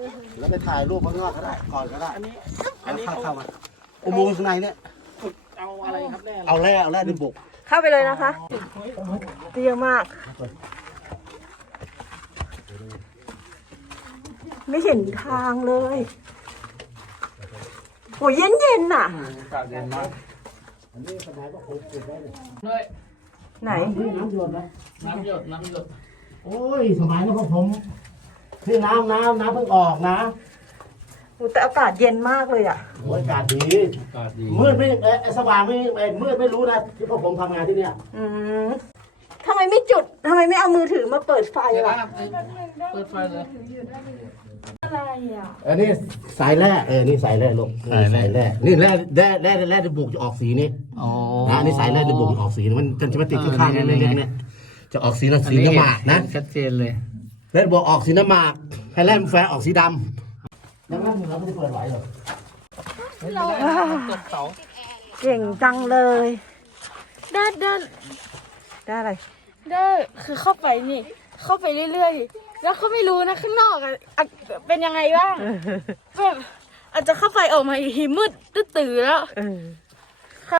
แล้วไปถ่ายรูปข้างนอกก็ได้ก่อนก็ได้อันนี้เข้ามาอุโมงค์ข้างในเนี่ยฝึกเอาอะไรครับแน่เอาแร่ดินบุกเข้าไปเลยนะคะเตี้ยมาก ไม่เห็นทางเลยโอ้ยเย็นๆน่ะอากาศเย็นมากอันนี้สมัยก็คงเก็บได้เลยเฮ้ยไหนน้ำหยดนะน้ำหยดน้ำหยดโอ้ยสมัยนั้นพวกผมที่น้ำเพิ่งออกนะแต่อากาศเย็นมากเลยอ่ะโอ้ยอากาศดีอากาศดีมืดไม่สว่างไม่มืดไม่รู้นะที่พวกผมทำงานที่เนี่ยอืมทำไมไม่จุดทำไมไม่เอามือถือมาเปิดไฟเดี๋ยวล่ะนะเปิดไฟเลยอะไรอ่ะอันนี้สายแร่นี่สายแร่ลูกสายแร่นี่แร่ดินบุกจะออกสีนี้อ๋อนะนี่สายแร่ดินบุกจะออกสีมันจะมาติดข้างๆนี่เล็กๆเนี่ยจะออกสีน้ำหมากนะชัดเจนเลยแร่ดินบุกออกสีน้ำหมากให้แร่มันแฝงออกสีดำดังนั้นเราไม่ได้เปิดไหวหรอกตกเสาเก่งจังเลยได้ได้อะไรคือเข้าไปนี่ เข้าไปเรื่อยๆ แล้วเขาไม่รู้นะข้างนอกอะเป็นยังไงบ้างแบบอาจจะเข้าไปออกมาอีกทีมืดตื้อๆแล้วเออ